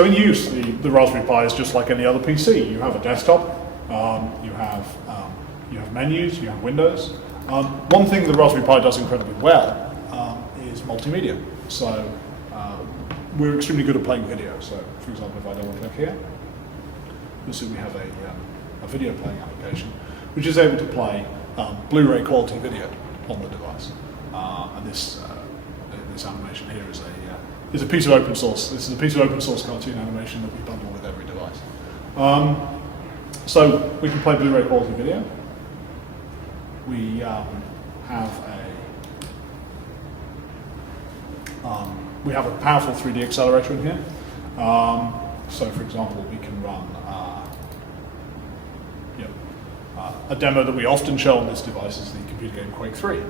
So in use, the Raspberry Pi is just like any other PC. You have a desktop, you have menus, you have windows. One thing the Raspberry Pi does incredibly well is multimedia. So we're extremely good at playing video. So for example, if I double click here, you'll see we have a video playing application, which is able to play Blu-ray quality video on the device. And this animation here is a piece of open source. This is a piece of open source cartoon animation that we bundle with every device. So we can play Blu-ray quality video. We have a powerful 3D accelerator in here. So for example, we can run a demo that we often show on this device is the computer game Quake 3,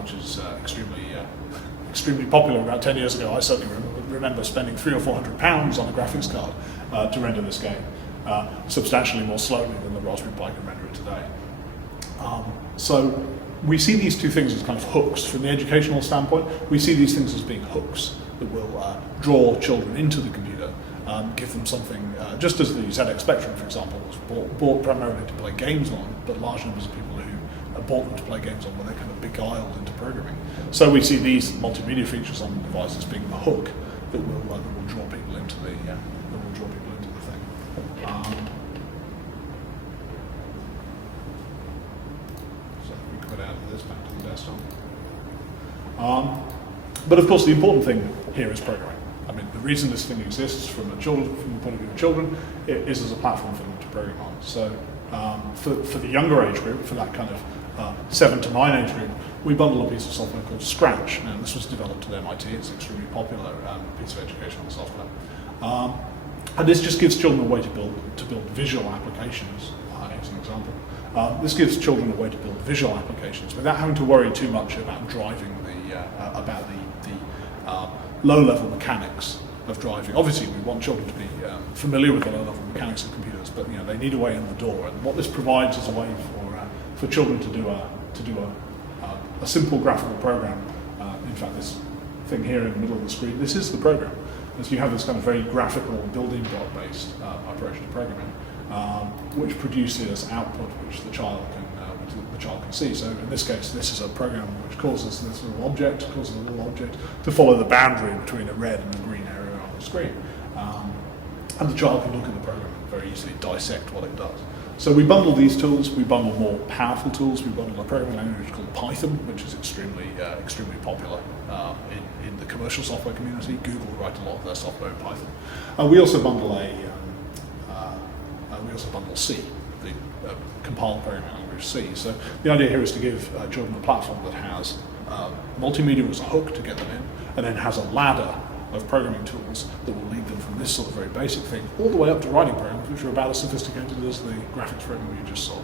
which is extremely popular. About 10 years ago, I certainly remember spending £300 or £400 on a graphics card to render this game, substantially more slowly than the Raspberry Pi can render it today. So we see these two things as kind of hooks. From the educational standpoint, we see these things as being hooks that will draw children into the computer, give them something, just as the ZX Spectrum, for example, was bought primarily to play games on, but large numbers of people who bought them to play games on were kind of beguiled into programming. So we see these multimedia features on the device as being the hook that will draw people into the thing. So we quit out of this back to the desktop. But of course, the important thing here is programming. I mean, the reason this thing exists from the point of view of children is as a platform for them to program on. So for the younger age group, for that kind of 7 to 9 age group, we bundle a piece of software called Scratch. Now, this was developed at MIT. It's an extremely popular piece of educational software. And this just gives children a way to build visual applications. Here's an example. This gives children a way to build visual applications without having to worry too much about driving the low-level mechanics of driving. Obviously, we want children to be familiar with the low-level mechanics of computers, but they need a way in the door. And what this provides is a way for children to do a simple graphical program. In fact, this thing here in the middle of the screen, this is the program. So you have this kind of very graphical building block-based approach to programming, which produces output which the child can see. So in this case, this is a program which causes this little object to follow the boundary between a red and a green area on the screen. And the child can look at the program and very easily dissect what it does. So we bundle these tools, we bundle more powerful tools, we bundle a programming language called Python, which is extremely popular in the commercial software community. Google write a lot of their software in Python. We also bundle C, the compiled programming language C. So the idea here is to give children a platform that has multimedia as a hook to get them in, and then has a ladder of programming tools that will lead them from this sort of very basic thing all the way up to writing programs which are about as sophisticated as the graphics program you just saw.